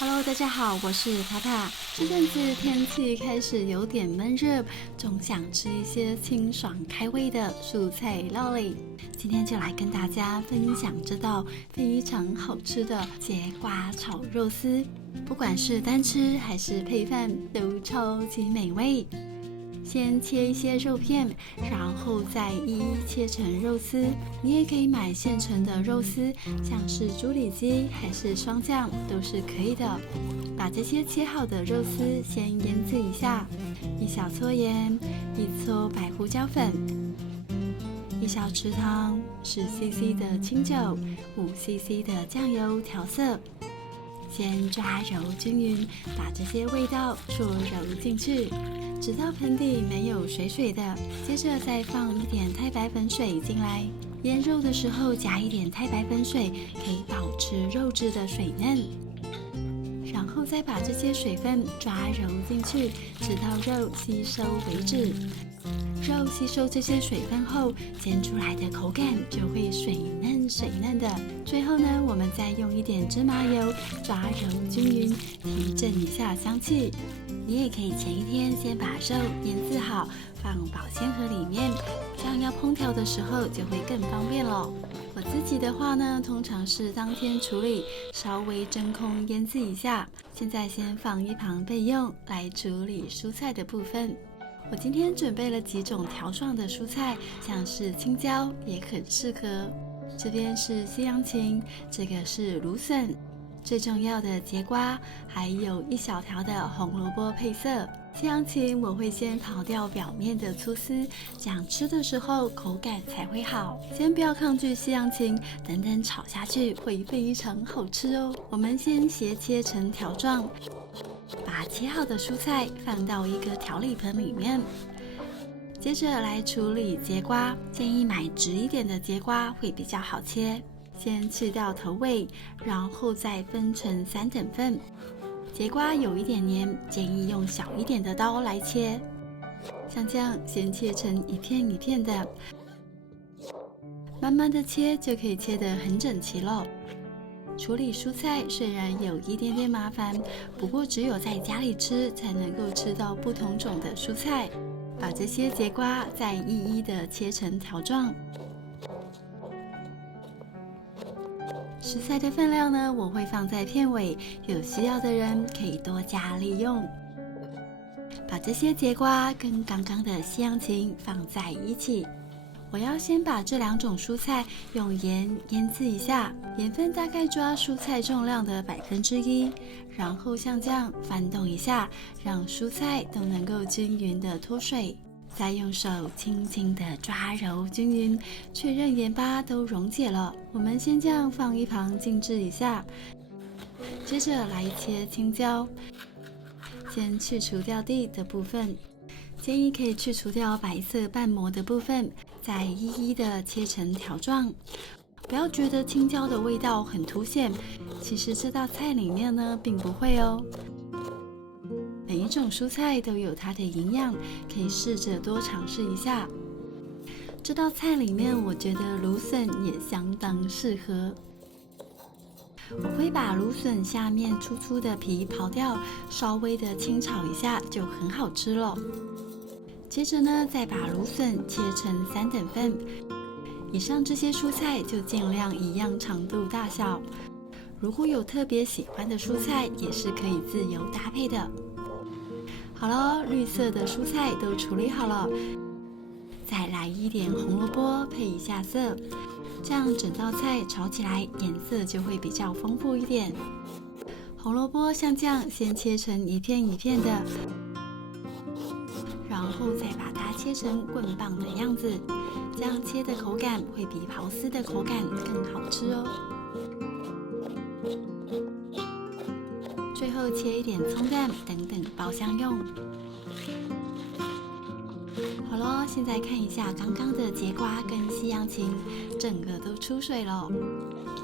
Hello， 大家好，我是塔塔。这阵子天气开始有点闷热，总想吃一些清爽开胃的蔬菜料理。今天就来跟大家分享这道非常好吃的节瓜炒肉丝，不管是单吃还是配饭都超级美味。先切一些肉片，然后再一一切成肉丝。你也可以买现成的肉丝，像是猪里脊还是霜降都是可以的。把这些切好的肉丝先腌制一下，一小撮盐，一撮白胡椒粉，一小匙糖，10cc 的清酒，5cc 的酱油调色。先抓揉均匀，把这些味道搓揉进去，直到盆底没有水水的。接着再放一点太白粉水进来，腌肉的时候加一点太白粉水，可以保持肉质的水嫩。然后再把这些水分抓揉进去，直到肉吸收为止。肉吸收这些水分后，煎出来的口感就会水嫩的。最后呢，我们再用一点芝麻油抓揉均匀，提振一下香气。你也可以前一天先把肉腌制好，放保鲜盒里面，这样要烹调的时候就会更方便咯。我自己的话呢，通常是当天处理，稍微真空腌制一下。现在先放一旁备用，来处理蔬菜的部分。我今天准备了几种条状的蔬菜，像是青椒也很适合。这边是西洋芹，这个是芦笋，最重要的节瓜，还有一小条的红萝卜配色。西洋芹我会先刨掉表面的粗丝，这样吃的时候口感才会好。先不要抗拒西洋芹，等等炒下去会非常好吃哦。我们先斜切成条状，把切好的蔬菜放到一个调理盆里面。接着来处理节瓜，建议买直一点的节瓜会比较好切。先去掉头尾，然后再分成3等份。节瓜有一点黏，建议用小一点的刀来切。像这样先切成一片一片的，慢慢的切就可以切得很整齐了。处理蔬菜虽然有一点点麻烦，不过只有在家里吃才能够吃到不同种的蔬菜。把这些节瓜再一一的切成条状。食材的分量呢，我会放在片尾，有需要的人可以多加利用。把这些节瓜跟刚刚的西洋芹放在一起。我要先把这2种蔬菜用盐腌制一下，盐分大概抓蔬菜重量的1%，然后像这样翻动一下，让蔬菜都能够均匀的脱水。再用手轻轻的抓揉均匀，确认盐巴都溶解了。我们先这样放一旁静置一下，接着来切青椒，先去除掉蒂的部分。建议可以去除掉白色瓣膜的部分，再一一的切成条状。不要觉得青椒的味道很凸显，其实这道菜里面呢并不会哦。每一种蔬菜都有它的营养，可以试着多尝试一下。这道菜里面我觉得芦笋也相当适合。我会把芦笋下面粗粗的皮刨掉，稍微的清炒一下就很好吃了。接着呢，再把芦笋切成3等份。以上这些蔬菜就尽量一样长度大小。如果有特别喜欢的蔬菜，也是可以自由搭配的。好了，绿色的蔬菜都处理好了，再来一点红萝卜配一下色，这样整道菜炒起来颜色就会比较丰富一点。红萝卜像这样先切成一片一片的，然后再把它切成棍棒的样子，这样切的口感会比刨丝的口感更好吃哦。最后切一点葱段等等爆香用。好咯，现在看一下刚刚的节瓜跟西洋芹，整个都出水了。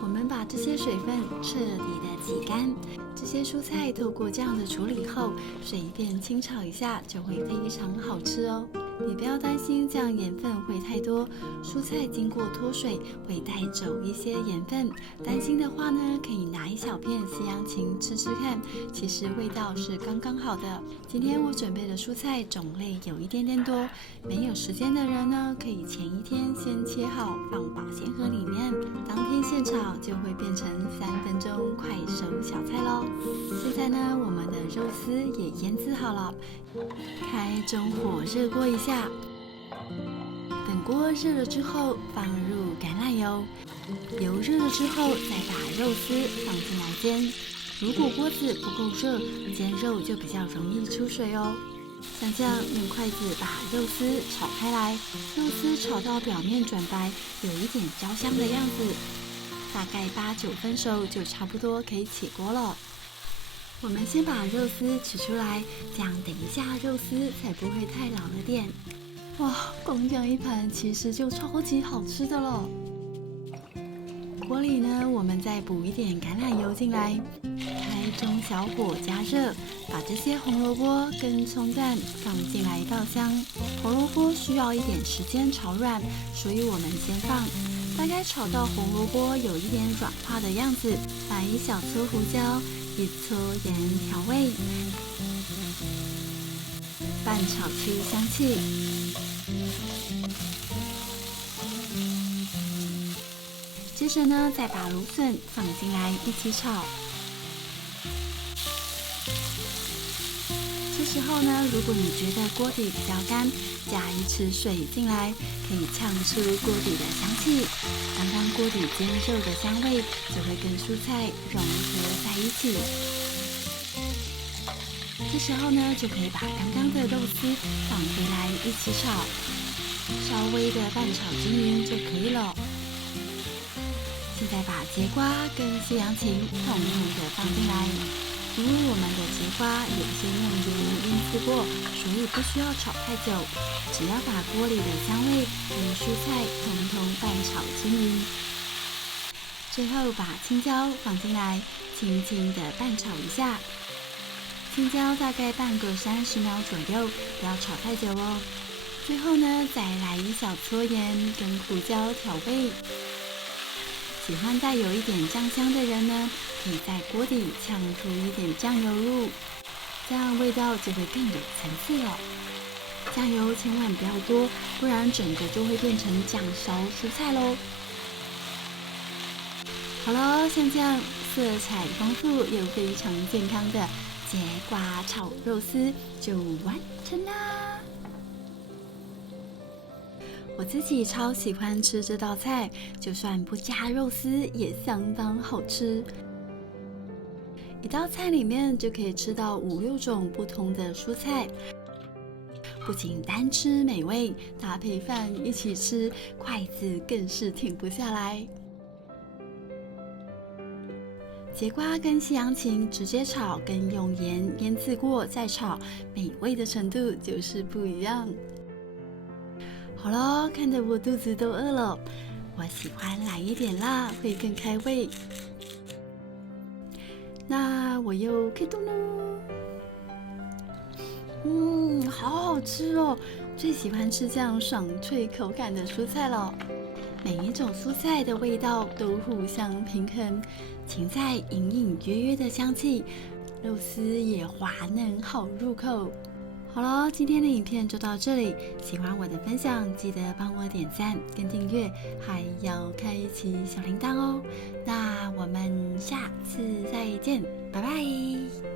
我们把这些水分彻底的挤干。这些蔬菜透过这样的处理后，随便清炒一下就会非常好吃哦。你不要担心这样盐分会太多，蔬菜经过脱水会带走一些盐分。担心的话呢，可以拿一小片西洋芹吃吃看，其实味道是刚刚好的。今天我准备的蔬菜种类有一点点多，没有时间的人呢，可以前一天先切好放保鲜盒里面，当天现炒就会变成3分钟快手小菜咯。现在呢，我们的肉丝也腌制好了，开中火热锅一下，等锅热了之后放入橄榄油，油热了之后再把肉丝放进来煎。如果锅子不够热，煎肉就比较容易出水哦。像这样用筷子把肉丝炒开来，肉丝炒到表面转白，有一点焦香的样子，大概8、9分熟就差不多可以起锅了。我们先把肉丝取出来，这样等一下肉丝才不会太老了点。哇，光这样一盘其实就超级好吃的了。锅里呢，我们再补一点橄榄油进来，开中小火加热，把这些红萝卜跟葱段放进来爆香。红萝卜需要一点时间炒软，所以我们先放，大概炒到红萝卜有一点软化的样子，来1小撮胡椒，1撮盐调味，拌炒出香气。接着呢，再把芦笋放进来一起炒。这时候呢，如果你觉得锅底比较干，加1匙水进来，可以呛出锅底的香气。刚刚锅底煎肉的香味就会跟蔬菜融合在一起。这时候呢，就可以把刚刚的肉丝放回来一起炒，稍微的拌炒均匀就可以了。现在把节瓜跟西洋芹统统的放进来，因为我们的节瓜有先用盐腌制过，所以不需要炒太久，只要把锅里的香味跟蔬菜统统拌炒均匀。最后把青椒放进来，轻轻的拌炒一下。青椒大概拌个30秒左右，不要炒太久哦。最后呢，再来1小撮盐跟胡椒调味。喜欢带有一点酱香的人呢，可以在锅底呛出一点酱油入，这样味道就会更有层次了。酱油千万不要多，不然整个就会变成酱烧蔬菜咯。好了，像这样色彩丰富又非常健康的节瓜炒肉丝就完成啦。我自己超喜欢吃这道菜，就算不加肉丝也相当好吃。一道菜里面就可以吃到5、6种不同的蔬菜，不仅单吃美味，搭配饭一起吃，筷子更是停不下来。节瓜跟西洋芹直接炒，跟用盐腌制过再炒，美味的程度就是不一样。好了，看得我肚子都饿了，我喜欢来一点辣，会更开胃。那我又开动喽。好好吃哦，最喜欢吃这样爽脆口感的蔬菜了。每一种蔬菜的味道都互相平衡，芹菜隐隐约约的香气，肉丝也滑嫩好入口。好了，今天的影片就到这里。喜欢我的分享，记得帮我点赞跟订阅，还要开启小铃铛哦。那我们下次再见，拜拜。